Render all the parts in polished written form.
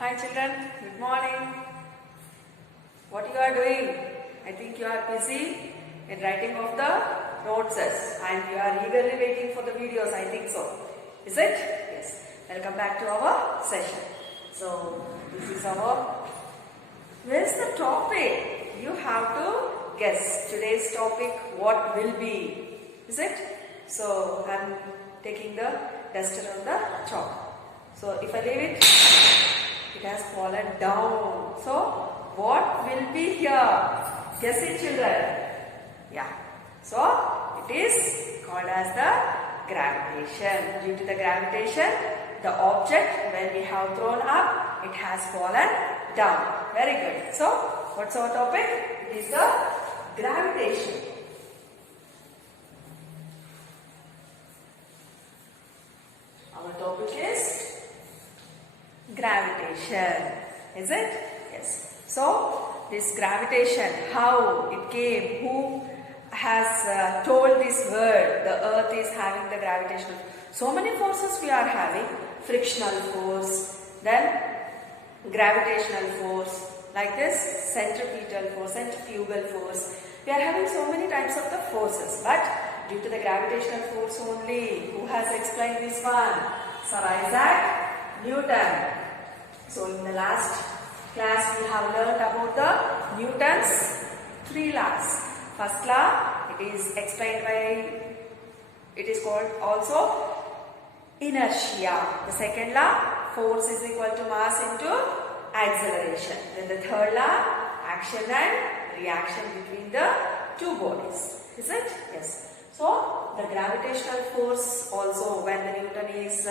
Hi children, good morning. What you are doing? I think you are busy in writing of the notes and you are eagerly waiting for the videos, I think so. Is it? Yes. Welcome back to our session. So, this is where is the topic? You have to guess today's topic what will be. Is it? So, I am taking the duster on the chalk. So, if I leave it, it has fallen down. So, what will be here? Guess it, children. Yeah. So, it is called as the gravitation. Due to the gravitation, the object when we have thrown up, it has fallen down. Very good. So, what's our topic? It is the gravitation. Our topic is gravitation. Is it? Yes. So, this gravitation, how it came, who has told this word, the earth is having the gravitational. So many forces we are having, frictional force, then gravitational force, like this, centripetal force, centrifugal force. We are having so many types of the forces, but due to the gravitational force only, who has explained this one? Sir Isaac Newton. So in the last class we have learned about the Newton's 3 laws. First law, it is explained by, it is called also inertia. The second law, force is equal to mass into acceleration. Then the third law, action and reaction between the two bodies. Is it? Yes. So the gravitational force also, when the Newton is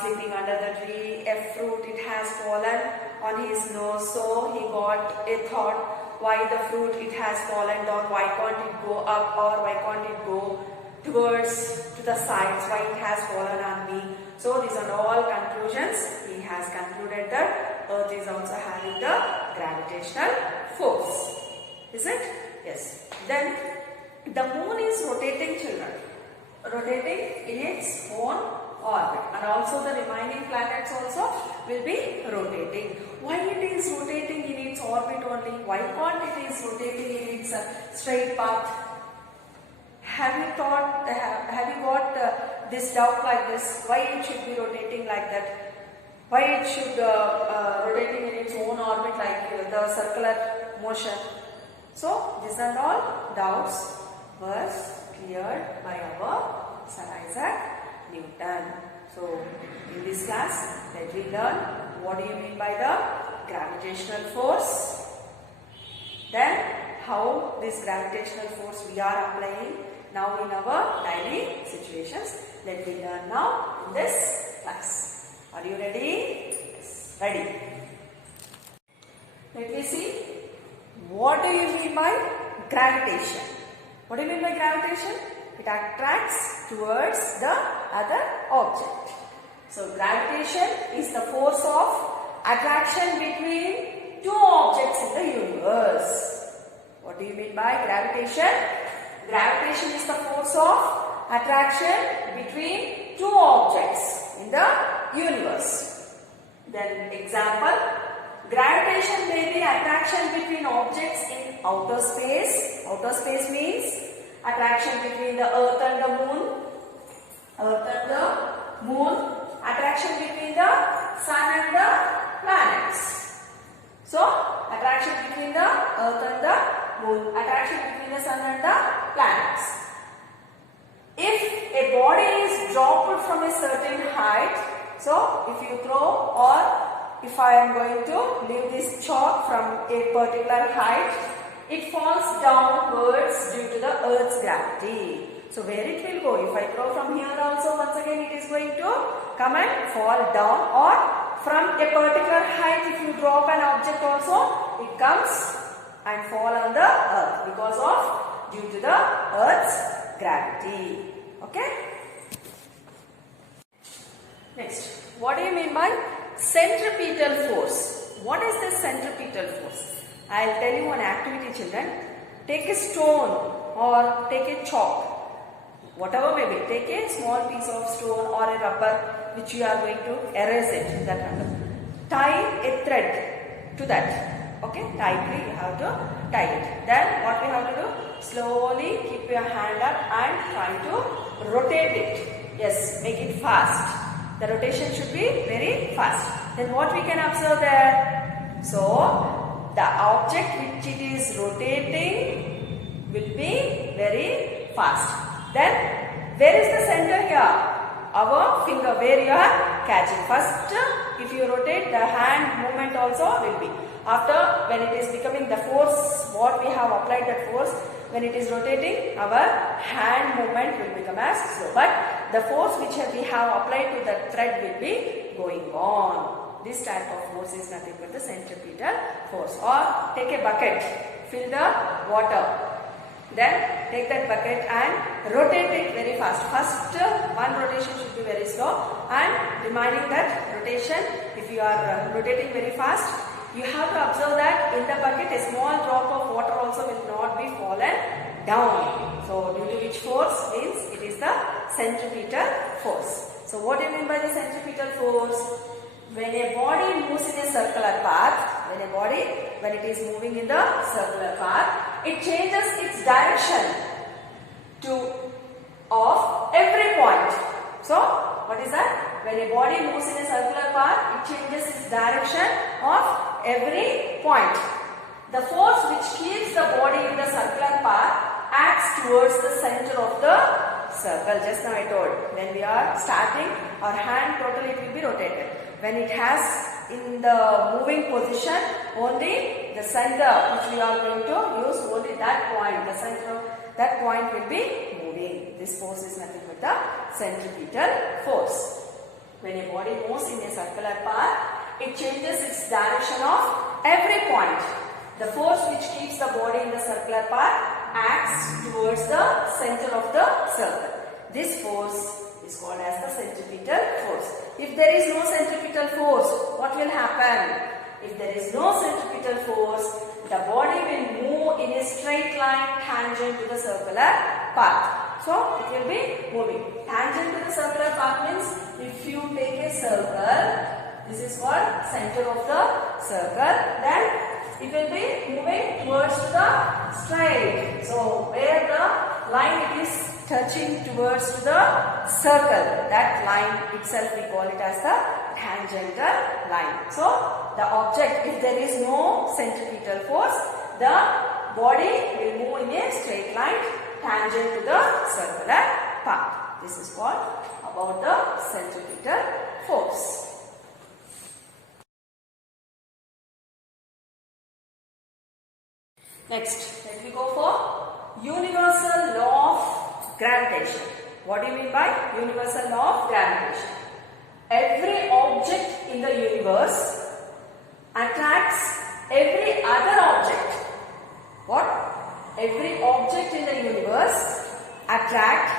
sleeping under the tree, a fruit it has fallen on his nose, so he got a thought, why the fruit it has fallen down, why can't it go up or why can't it go towards to the sides, why it has fallen on me. So these are all conclusions. He has concluded that earth is also having the gravitational force. Is it? Yes. Then the moon is rotating, children, rotating in its own orbit, and also the remaining planets also will be rotating. Why it is rotating in its orbit only? Why can't it is rotating in its straight path? Have you thought, have you got this doubt like this? Why it should be rotating like that? Why it should rotating in its own orbit like the circular motion? So these are all doubts was cleared by our Sir Isaac Newton. So in this class, let me learn what do you mean by the gravitational force, then how this gravitational force we are applying now in our daily situations. Let me learn now in this class. Are you ready? Yes, ready. Let me see. What do you mean by gravitation? What do you mean by gravitation? It attracts towards the other object. So gravitation is the force of attraction between two objects in the universe. What do you mean by gravitation? Gravitation is the force of attraction between two objects in the universe. Then example, gravitation may be attraction between objects in outer space. Outer space means attraction between the earth and the moon. Earth and the moon. Attraction between the sun and the planets. So, attraction between the earth and the moon. Attraction between the sun and the planets. If a body is dropped from a certain height, so if you throw or if I am going to leave this chalk from a particular height, it falls downwards due to the earth's gravity. So where it will go? If I throw from here also, once again it is going to come and fall down, or from a particular height if you drop an object also, it comes and fall on the earth because of due to the earth's gravity. Okay? Next, what do you mean by centripetal force? What is this centripetal force? I will tell you one activity, children. Take a stone or take a chalk, whatever may be. Take a small piece of stone or a rubber which you are going to erase it, that rubber. tie a thread to that. Okay, tightly you have to tie it. Then what we have to do? Slowly keep your hand up and try to rotate it. Yes, make it fast. The rotation should be very fast. Then what we can observe there? So, the object which it is rotating will be very fast. Then, where is the center here? Our finger, where you are catching. First, if you rotate, the hand movement also will be. After, when it is becoming the force, what we have applied that force, when it is rotating, our hand movement will become as slow. But the force which we have applied to the thread will be going on. This type of force is nothing but the centripetal force. Or take a bucket, fill the water. Then take that bucket and rotate it very fast. First one rotation should be very slow, and reminding that rotation, if you are rotating very fast, you have to observe that in the bucket a small drop of water also will not be fallen down. So due to which force means it is the centripetal force. So what do you mean by the centripetal force? When a body moves in a circular path, when it is moving in the circular path, it changes its direction of every point. So, what is that? When a body moves in a circular path, it changes its direction of every point. The force which keeps the body in the circular path acts towards the center of the circle. Just now I told, when we are starting, our hand totally will be rotated. When it has in the moving position, only the center which we are going to use, only that point, the center of that point will be moving. This force is nothing but the centripetal force. When a body moves in a circular path, it changes its direction of every point. The force which keeps the body in the circular path acts towards the center of the circle. This force is called as the centripetal force. If there is no centripetal force, what will happen? If there is no centripetal force, the body will move in a straight line tangent to the circular path. So, it will be moving. Tangent to the circular path means if you take a circle, this is called center of the circle, then it will be moving towards the straight. So, where the line it is touching towards the circle, that line itself we call it as the tangential line. So, the object, if there is no centripetal force, the body will move in a straight line tangent to the circular path. This is called about the centripetal force. Next, let me go for universal law of gravitation. What do you mean by universal law of gravitation? Every object in the universe attracts every other object. What? Every object in the universe attracts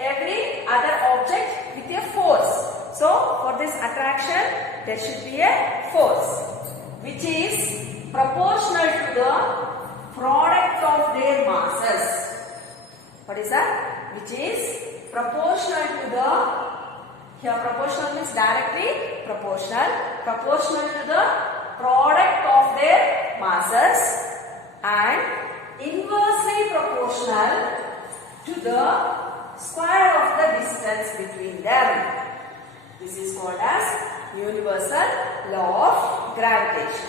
every other object with a force. So, for this attraction, there should be a force which is proportional to the product of their masses. What is that? Which is proportional to the, here proportional means directly proportional to the product of their masses and inversely proportional to the square of the distance between them. This is called as universal law of gravitation.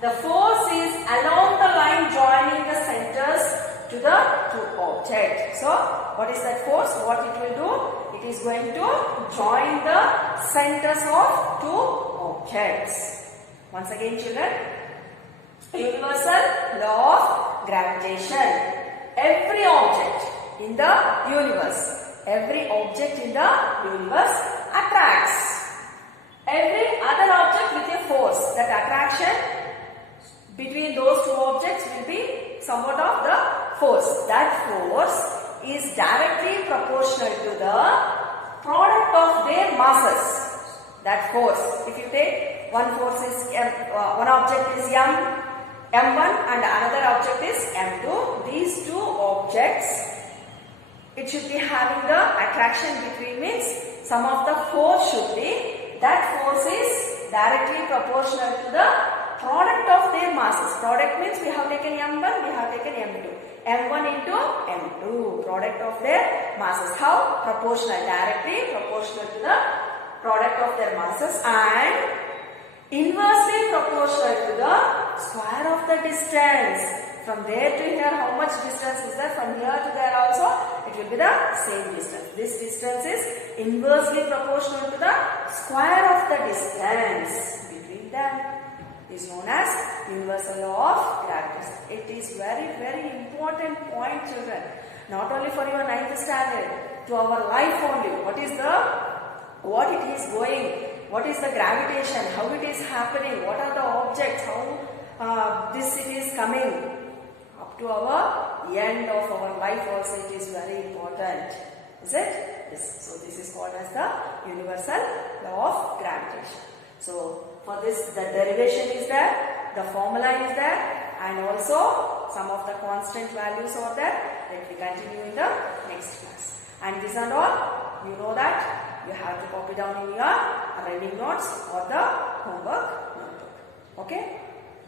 The force is along the line joining the centers to the two objects. So, what is that force? What it will do? It is going to join the centers of two objects. Once again, children, universal law of gravitation. Every object in the universe attracts every other object with a force. That attraction between those two objects will be somewhat of the force. That force is directly proportional to the product of their masses. That force, if you take one object is M1 and another object is M2. These two objects, it should be having the attraction between means some of the force should be, that force is directly proportional to the product of their masses. Product means we have taken M1, we have taken M2. M1 into M2, product of their masses. How? Proportional, directly proportional to the product of their masses and inversely proportional to the square of the distance. From there to here, how much distance is there? From here to there also, it will be the same distance. This distance is inversely proportional to the square of the distance between them. Is known as universal law of gravitation. It is very, very important point, children. Not only for your 9th standard, to our life only. What it is going, what is the gravitation, how it is happening, what are the objects, how this it is coming. Up to our end of our life also it is very important. Is it? Yes. So this is called as the universal law of gravitation. So for this the derivation is there, the formula is there, and also some of the constant values are there. Let me continue in the next class. And this and all, you know that you have to copy down in your writing notes or the homework notebook. Okay?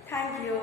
Thank you.